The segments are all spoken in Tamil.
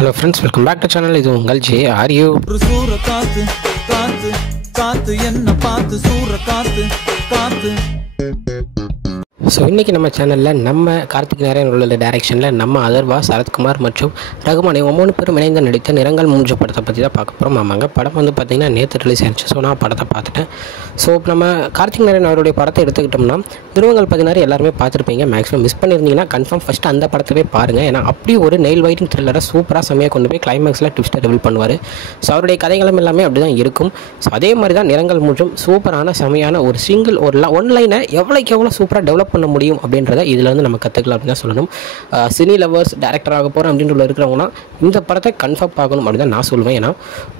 Hello friends, welcome back to channel. இது உங்கள் JRU. சூற காத்து காத்து காத்து என்ன பார்த்து சூற காத்து காத்து. ஸோ இன்றைக்கி நம்ம சேனலில் நம்ம கார்த்திக் நாராயண் உள்ள டைரக்ஷனில் நம்ம அதர்வா சரத்குமார் மற்றும் ரகுமான் இவங்க 3 பேரும் இணைந்து நடித்த நிறங்கள் 3 படத்தை பற்றி தான் பார்க்க போகிறோம். ஆமாங்க, படம் வந்து பார்த்திங்கன்னா நேற்று ரிலீஸ் ஆயிடுச்சு. ஸோ நான் படத்தை பார்த்துட்டேன். ஸோ இப்போ நம்ம கார்த்திக் நாராயண் அவருடைய படத்தை எடுத்துக்கிட்டோம்னா துருவங்கள் 16 எல்லாருமே பார்த்துருப்பீங்க. மேக்ஸிமம் மிஸ் பண்ணியிருந்தீங்கன்னா கன்ஃபார்ம் ஃபஸ்ட்டு அந்த படத்தவே பாருங்கள். ஏன்னா அப்படி ஒரு நெயில் வைட்டிங் த்ரில்லரை சூப்பராக செம்மையாக கொண்டு போய் கிளைமேக்ஸில் ட்விஸ்ட்டை ரிவீல் பண்ணுவார். ஸோ அவருடைய கதைகளும் எல்லாமே அப்படி தான் இருக்கும். ஸோ அதே மாதிரி தான் நிறங்கள் 3 சூப்பரான செம்மையான ஒரு சிங்கிள் ஒரு ஒன்லைனை எவ்வளோக்கு எவ்வளோ சூப்பராக டெவலப் பண்ண முடியும் அப்படின்றத இதில் வந்து நம்ம கற்றுக்கலாம் அப்படின்னு தான் சொல்லணும். சினி லவர்ஸ் டேரக்டர் ஆக போகிறோம் அப்படின்ற இருக்கிறவங்கன்னா இந்த படத்தை கன்ஃபார்ம் பார்க்கணும் அப்படின்னு தான் நான் சொல்லுவேன். ஏன்னா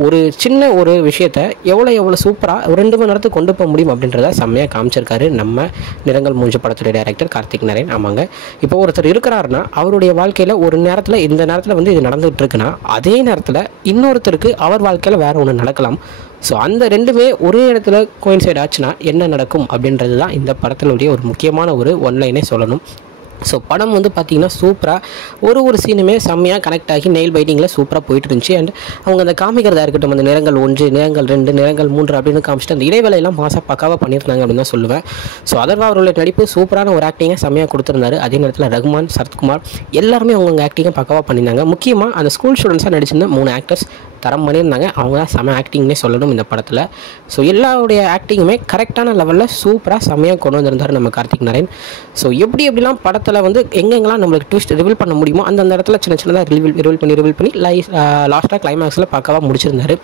ஒரு சின்ன ஒரு விஷயத்தை எவ்வளோ சூப்பராக ஒரு 2 மணி நேரத்துக்கு கொண்டு போக முடியும் அப்படின்றத செம்மையாக காமிச்சிருக்காரு நம்ம நிறங்கள் 3 படத்துடைய டைரக்டர் கார்த்திக் நாராயண். ஆமாங்க, இப்போ ஒருத்தர் இருக்கிறாருன்னா அவருடைய வாழ்க்கையில் ஒரு நேரத்தில் இந்த நேரத்தில் வந்து இது நடந்துகிட்டு இருக்குன்னா அதே நேரத்தில் இன்னொருத்தருக்கு அவர் வாழ்க்கையில் வேறு ஒன்று நடக்கலாம். ஸோ அந்த ரெண்டுமே ஒரே இடத்துல கோயின்சைட் ஆச்சுன்னா என்ன நடக்கும் அப்படின்றது தான் இந்த படத்தினுடைய ஒரு முக்கியமான ஒரு ஒன்லைனே சொல்லணும். ஸோ படம் வந்து பார்த்திங்கன்னா சூப்பராக ஒரு சீனுமே செம்மையாக கனெக்ட் ஆகி நெயில் பைட்டிங்கில் சூப்பராக போயிட்டு இருந்துச்சு. அண்ட் அவங்க அந்த காமிக்கிறதா இருக்கட்டும், அந்த நிறங்கள் 1, நிறங்கள் 2, நிறங்கள் 3 அப்படின்னு காமிச்சிட்டு அந்த இடைவேளையெல்லாம் மாதம் பக்காவாக பண்ணியிருந்தாங்க அப்படின்னு தான் சொல்லுவேன். ஸோ அதர்வா அவர்களுடைய நடிப்பு சூப்பரான ஒரு ஆக்டிங்கை செம்மையாக கொடுத்துருந்தாரு. அதே நேரத்தில் ரகுமான், சரத்குமார் எல்லாருமே அவங்க ஆக்டிங்கை பக்காவாக பண்ணியிருந்தாங்க. முக்கியமாக அந்த ஸ்கூல் ஸ்டூடெண்ட்ஸாக நடிச்சிருந்த 3 ஆக்டர்ஸ் தரம் பண்ணியிருந்தாங்க. அவங்க தான் செம்ம ஆக்டிங்னே சொல்லணும் இந்த படத்தில். ஸோ எல்லாருடைய ஆக்டிங்குமே கரெக்டான லெவலில் சூப்பராக செம்மையாக கொண்டு வந்திருந்தார் நம்ம கார்த்திக் நாராயண். ஸோ எப்படிலாம் படத்தில் வந்து எங்கெங்கெல்லாம் நம்மளுக்கு ட்விஸ்ட் ரிவீல் பண்ண முடியுமோ அந்த இடத்துல சின்னதாக ரிவீல் பண்ணி லாஸ்ட்டாக கிளைமேக்ஸில் பக்காவாக முடிச்சிருந்தாரு.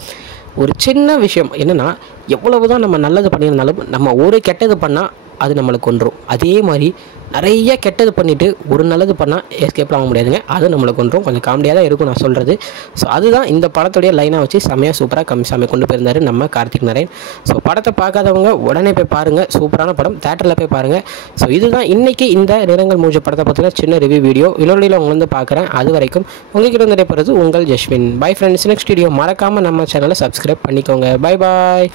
ஒரு சின்ன விஷயம் என்னென்னா, எவ்வளவு தான் நம்ம நல்லது பண்ணியிருந்தாலும் நம்ம ஒரு கெட்டது பண்ணால் அது நம்மளுக்கு கொன்றும். அதே மாதிரி நிறைய கெட்டது பண்ணிவிட்டு ஒரு நல்லது பண்ணால் எஸ்கேப்லாம் ஆக முடியாதுங்க, அது நம்மளுக்கு கொன்றும். கொஞ்சம் காமெடியாக தான் இருக்கும் நான் சொல்கிறது. ஸோ அதுதான் இந்த படத்துடைய லைனாக வச்சு செம்மையாக சூப்பராக செம்மையாக கொண்டு போயிருந்தார் நம்ம கார்த்திக் நாராயண். ஸோ படத்தை பார்க்காதவங்க உடனே போய் பாருங்கள், சூப்பரான படம், தேட்டரில் போய் பாருங்கள். ஸோ இதுதான் இன்றைக்கி இந்த நிறங்கள் 3 படத்தை பற்றின சின்ன ரிவ்யூ வீடியோ. இன்னொரு உங்களை வந்து பார்க்குறேன். அது வரைக்கும் உங்கள்கிட்ட நடைபெறுறது உங்கள் Jaswin. Bye friends, next video மறக்காமல் நம்ம சேனலை சப்ஸ்கிரைப் பண்ணிக்கோங்க. Bye bye.